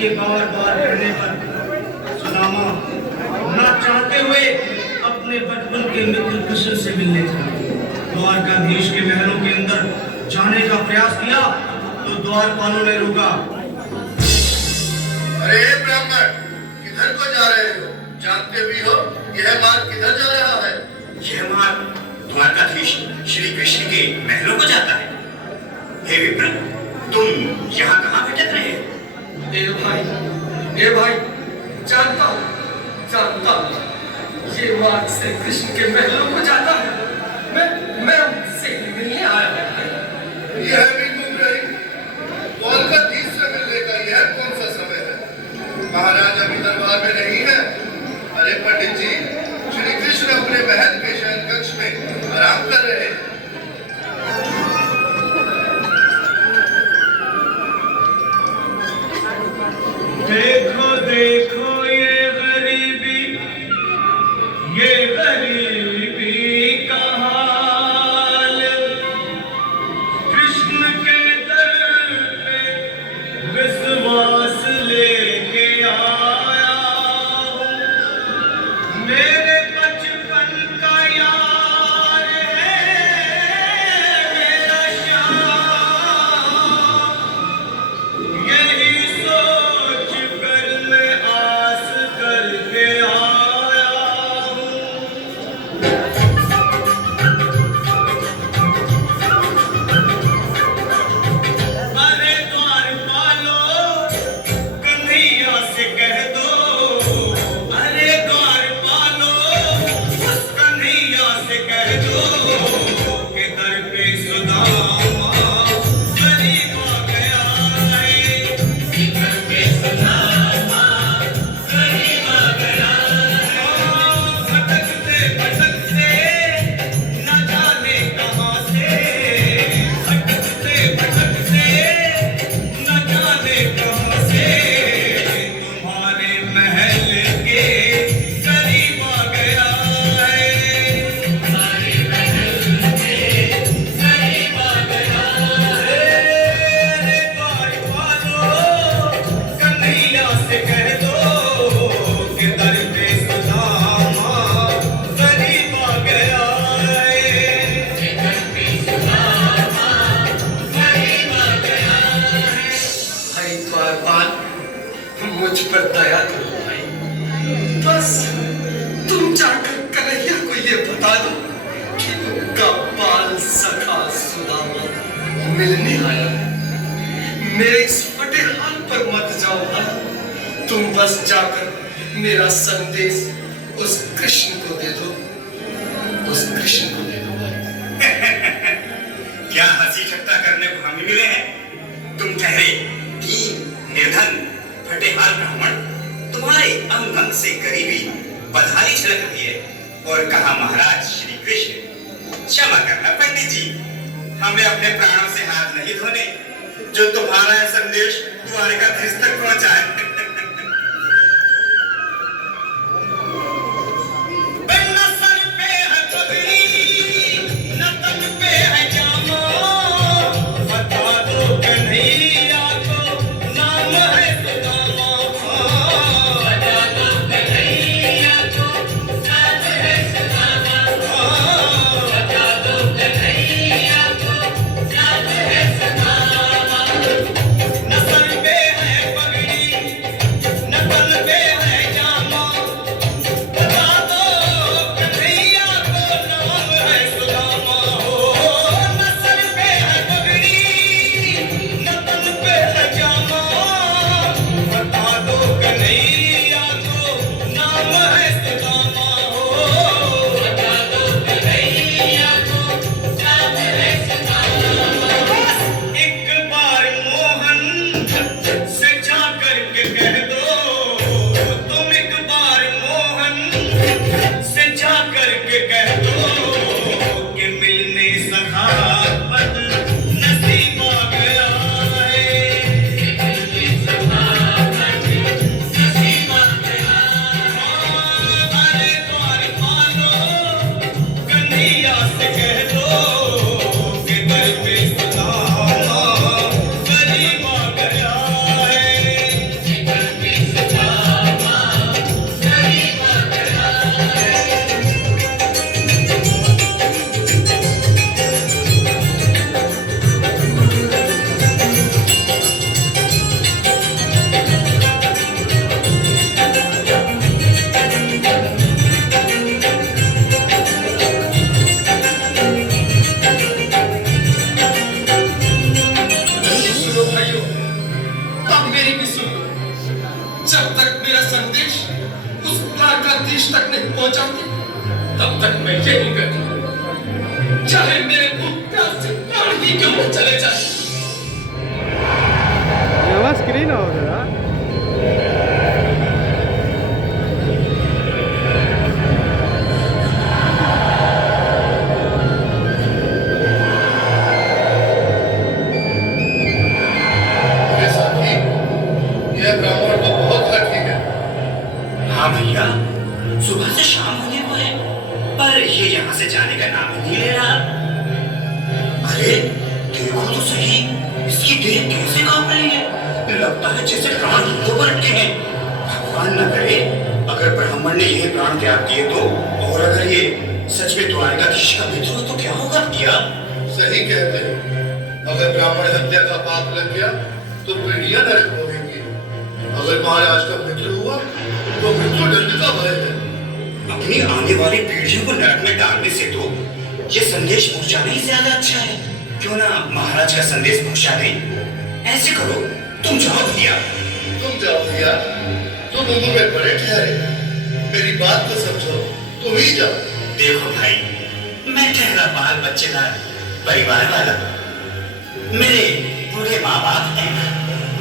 ये बार बार कहने पर सुदामा ना चाहते हुए अपने बचपन के मित्र कृष्ण से मिलने चला। द्वारकाधीश के महलों के अंदर जाने का प्रयास किया तो द्वारपालों ने रोका। अरे ब्राह्मण, किधर को जा रहे हो? जानते भी हो यह मार्ग किधर जा रहा है? यह मार्ग द्वारकाधीश श्री कृष्ण के महलों को जाता है। हे विप्र, तुम यहाँ कहाँ भटक रहे हो? ए भाई, जानता हूँ, ये मार्ग श्री कृष्ण के महलों को जाता है। मैं उनसे मिलने आया हूँ। यह भी घूम रही द्वारकाधीश से मिलने का यह कौन सा समय है? महाराज अभी दरबार में नहीं है। अरे पंडित जी, श्री कृष्ण अपने महल के शयन कक्ष में आराम कर रहे हैं। देखो देखो ये गरीबी का हाल, कृष्ण के दर पे विश्वास लेके आया हूँ। मेरे बचपन का यार है मेरा श्याम, यही सोच कर मैं आस करके आया हूँ। अरे द्वारपालो, कन्हैया से कह दो। अरे द्वारपालो, उस कन्हैया से कह दो कि दर पे सुदामा गरीब आ गया है। दर पे सुदामा गरीब आ गया है। भटकते भटकते न जाने कहाँ से, भटकते भटकते न जाने कहाँ से तुम्हारे महल के करीब आ गया है। तुम्हारे महल के करीब आ गया है। रे द्वारपालो, कन्हैया से कह दो कि दर पे सुदामा गरीब आ गया है। दर पे सुदामा गरीब आ गया है। भाई द्वारपाल, मुझ पर दया करो भाई। बस तुम जाकर कन्हैया को ये बता दो कि उनका बाल सखा सुदामा मिलने आया है। मेरे इस फटे हाल पर मत जाओ भाई। तुम बस जाकर मेरा संदेश उस कृष्ण को दे दो। उस कृष्ण को दे दो भाई। क्या हंसी ठट्टा करने को हमें मिले हैं? तुम ठहरे दीन, निर्धन, फटेहाल ब्राह्मण, तुम्हारे अंग अंग से गरीबी बदहाली झलक रही है। और कहा महाराज श्री कृष्ण, क्षमा करना पंडित जी, हमें अपने प्राणों से हाथ नहीं धोने जो तुम्हारा यह संदेश द्वारकाधीश तक पहुंचाए। न सर पे है पगड़ी, न तन पे है जामा, बता दो कन्हैया को नाम है सुदामा। बता दो कन्हैया को नाम है सुदामा। बता दो कन्हैया को नाम है सुदामा। न सर पे है पगड़ी, चाहे मेरे भूख प्यास से प्राण ही क्यों न चले जाए। Nada más screen o ¿verdad? ये साथी, यह ब्राह्मण तो बहुत हठी है। हाँ भैया, सुबह से शाम होने को है, पर ये यहाँ से जाने का नाम ही नहीं ले रहा। अरे देखो तो सही, इसकी देह कैसे कांप रही है। लगता है जैसे प्राण हीरों पर अटके हैं। भगवान न करे अगर ब्राह्मण ने यह प्राण त्याग दिए तो, और अगर ये सच में द्वारकाधीश का मित्र हो तो क्या होगा भैया? सही कहते हो। अगर ब्राह्मण हत्या का पाप लग गया तो पीढ़ियां नरक भोगेंगी। अगर महाराज का मित्र हुआ तो मृत्यु दंड का भय है। अपनी आने वाली पीढ़ियों को नरक में डालने से तो ये संदेश पहुंचाना ही ज्यादा अच्छा है। क्यों ना महाराज का संदेश पहुंचा दें? ऐसे करो, तुम जाओ भैया। तुम जाओ भैया, तुम उम्र में बड़े ठहरे, मेरी बात को समझो, तुम ही जाओ। देखो भाई, मैं ठहरा बाल बच्चेदार परिवार वाला, मेरे बूढ़े माँ बाप हैं,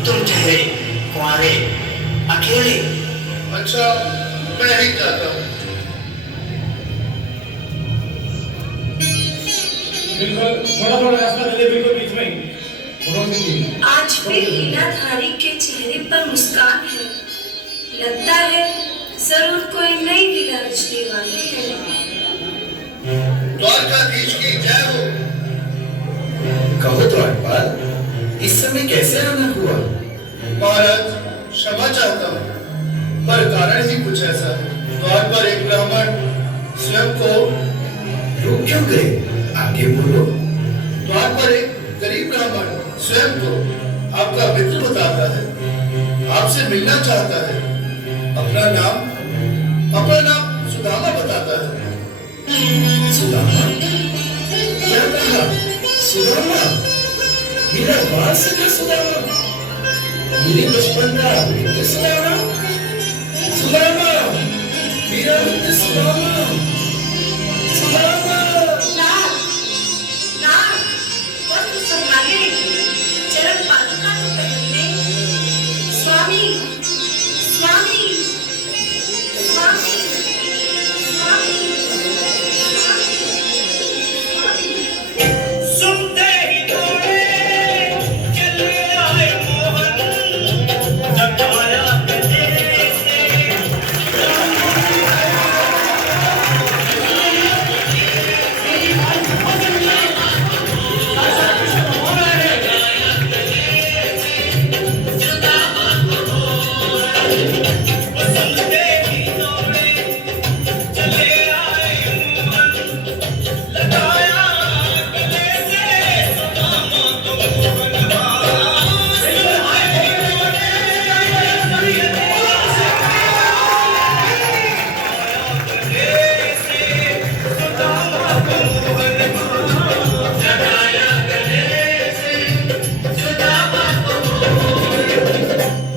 तुम ठहरे कुंवारे अकेले। अच्छा, मैं ही जाता हूँ। बिल्कुल, थोड़ा रास्ता दे दे, बिल्कुल बीच में। आज फिर लीलाधारी के चेहरे पर मुस्कान है। लगता है जरूर कोई नई लीला रचने वाली है। द्वारकाधीश की जय हो। कहो द्वारपाल, इस समय कैसे आना हुआ? महाराज, क्षमा चाहता हूँ, पर कारण ही कुछ ऐसा है। द्वार पर एक ब्राह्मण स्वयं को रुक क्यों गए? आगे बोलो। द्वार पर एक गरीब ब्राह्मण स्वयं को आपका मित्र बताता है, आपसे मिलना चाहता है। अपना नाम सुदामा बताता है। सुदामा? क्या कहा? सुदामा? मेरा बाल सखा सुदामा? मेरे बचपन का मित्र सुदामा? सुदामा? मेरा मित्र सुदामा? सुदामा? लाल, लाल, वस्त्र संभाले, चरण पादुका तो पहनने। स्वामी, स्वामी, स्वामी, स्वामी, स्वामी। सुनते ही दौड़े चले आए मोहन, जगाया गले से। सुनते ही दौड़े चले आए मोहन, लगाया गले से सुदामा को भगवान।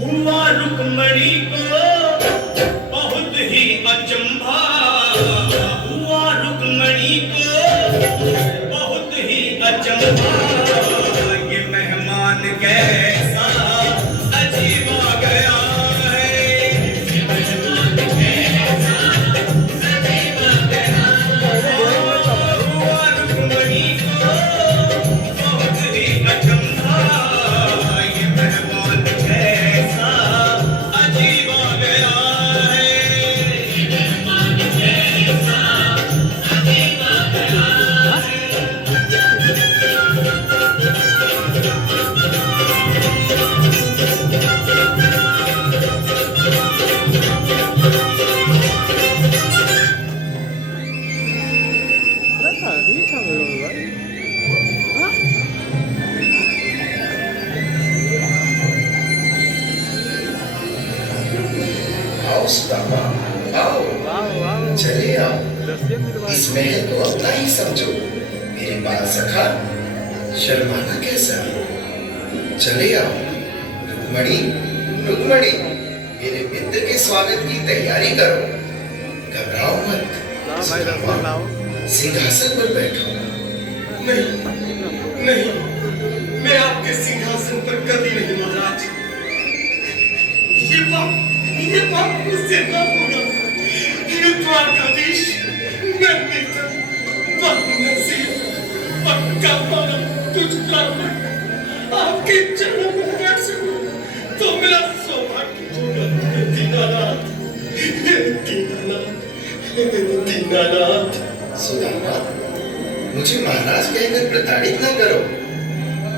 हुआ रुक्मणी को बहुत ही अचंभा, हुआ रुक्मणी को बहुत ही अचंभा। ये मेहमान कैसा अजीब आ गया है, ये मेहमान कैसा अजीब आ गया है। हुआ रुक्मणी को बहुत ही अचंभा, ये मेहमान कैसा अजीब आ गया है। आओ सुदामा, आओ, चले आओ। इस महल को अपना ही समझो। मेरे बाल सखा, शर्माना कैसा? चले आओ। रुक्मणी, रुक्मणी, मेरे मित्र के स्वागत की तैयारी करो। घबराओ मत। सुदामा, सिंहासन पर बैठो। नहीं नहीं, मैं आपके सिंहासन पर कभी नहीं महाराज। ये बात मुझसे ना होगा। ये द्वारकाधीश मैं मिलकर नसीब पक्का माना तुझ ब्राह्मण आपके चरणों में बैठ सकूं तो मेरा सौभाग्य होगा। दीनानाथ दीनानाथ दीनानाथ। सुदामा, मुझे महाराज कहकर प्रताड़ित न करो।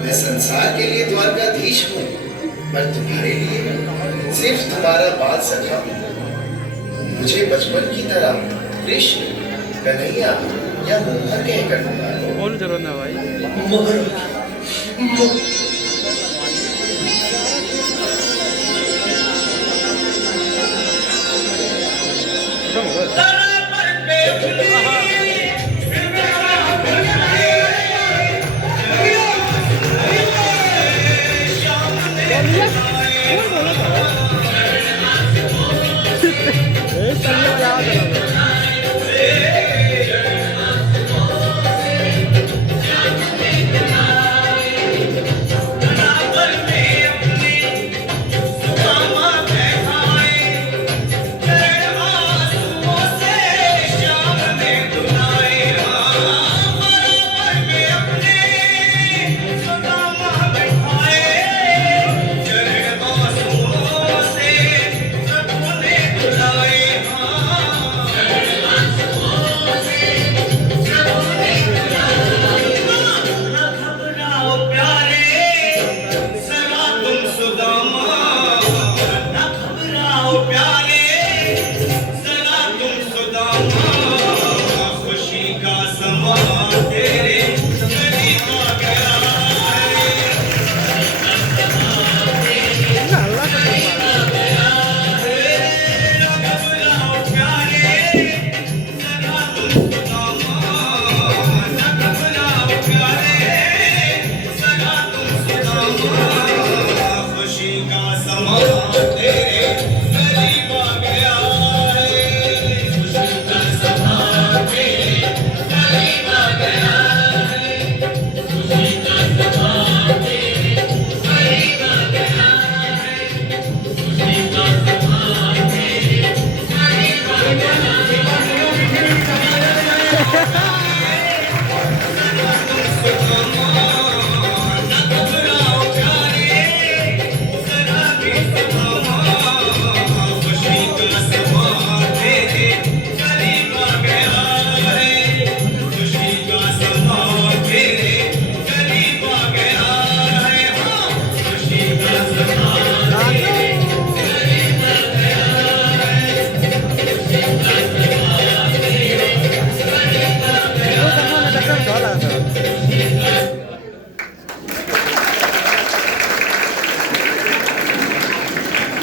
मैं संसार के लिए द्वारकाधीश हूँ, पर तुम्हारे लिए सिर्फ तुम्हारा बाल सखा हूँ। मुझे बचपन की तरह कृष्ण, कन्हैया या मोहन कहकर पुकारो। कौन जरूरत ना भाई। महाराज